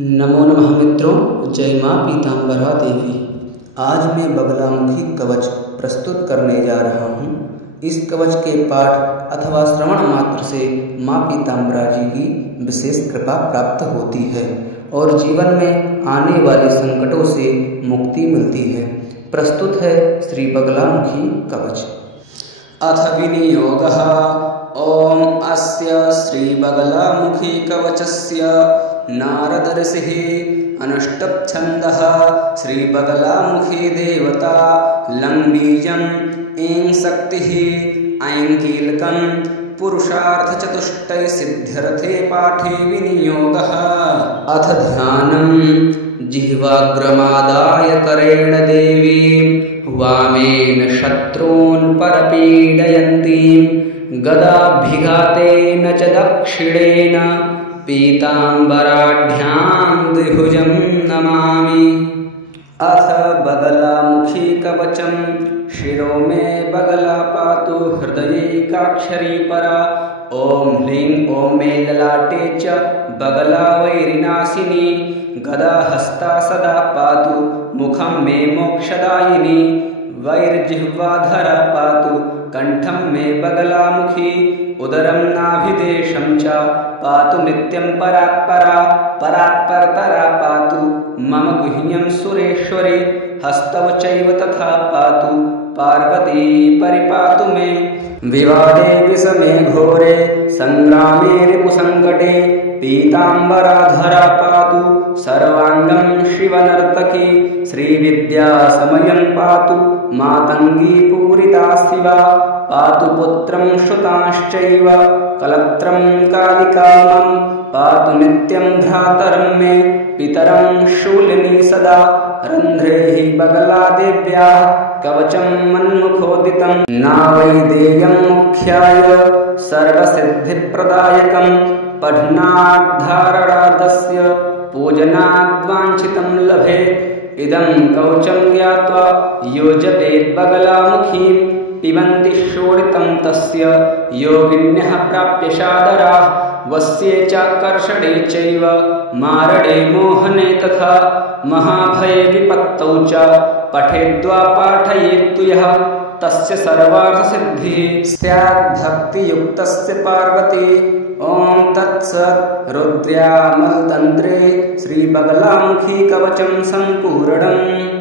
नमो नमः मित्रों, जय माँ पीताम्बरा देवी। आज मैं बगलामुखी कवच प्रस्तुत करने जा रहा हूँ। इस कवच के पाठ अथवा श्रवण मात्र से माँ पीताम्बरा जी की विशेष कृपा प्राप्त होती है और जीवन में आने वाले संकटों से मुक्ति मिलती है। प्रस्तुत है श्री बगलामुखी कवच। अथ विनियोगः। ओम अस्य श्री बगलामुखी कवचस्य नारद ऋषिः अनुष्टुप् छन्दः। श्री बगलामुखी देवता लङ् बीजम् ऐं शक्तिः ऐं कीलकं पुरुषार्थ चतुष्टय सिद्ध्यर्थे पाठे विनियोगः। अथ ध्यानम्। जिह्वाग्रमादाय करेण देवीं वामेन शत्रून् परपीडयन्तीं गदाभिघातेन च दक्षिणेन पीताम्बराढ्यां द्विभुजं नमामि। अथ बगलामुखी कवचम्। शिरो में बगला पातु हृदयैकाक्षरी परा। ओम ह्लीं ओम मे ललाटे च बगला वैरिनाशिनी। गदा हस्ता सदा पातु मुखं मे मोक्षदायिनी। वैर्जिह्वाधरा पातु कंठं मे बगलामुखी। उदरं नाभिदेशं च पातु नित्यं परात्परा। परात्परतरा पातु मम गुह्यं सुरेश्वरी। हस्तौ चैव तथा पातु पार्वती परिपातु मे। विवादे विषमे घोरे संग्रामे रिपुसङ्कटे पीताम्बराधरा पातु सर्वाङ्गं शिवनर्तकी। श्रीविद्या समयं पातु मातङ्गी पूरिता शिवा। पातु पुत्रं श्रुतांश्चैव कलत्रं कालिकामं। पातु नित्यं भ्रातरं मे पितरं शूलिनी सदा। रन्ध्रैः बगला देव्याः कवचं मन्मुखोदितं। नावैदेयं मुख्याय सर्वसिद्धिप्रदायकं। पठनाद्धारणादस्य पूजनाद्वाञ्छितं लभे। इदं कवचं ज्ञात्वा यो जपेत् बगलामुखीं पिबन्ति शोणितं तस्य योगिन्यः प्राप्य सादराः। वस्ये च कर्षणे चैव मारणे मोहने तथा महाभये विपत्तौ च पठेद्वा पाठयेत्तु यः तस्य सर्वार्थसिद्धिः स्यात् भक्तियुक्तस्य पार्वती। ओम तत्सत्। रुद्र्यामलतन्त्रे श्री बगलामुखी कवचं सम्पूर्णम्।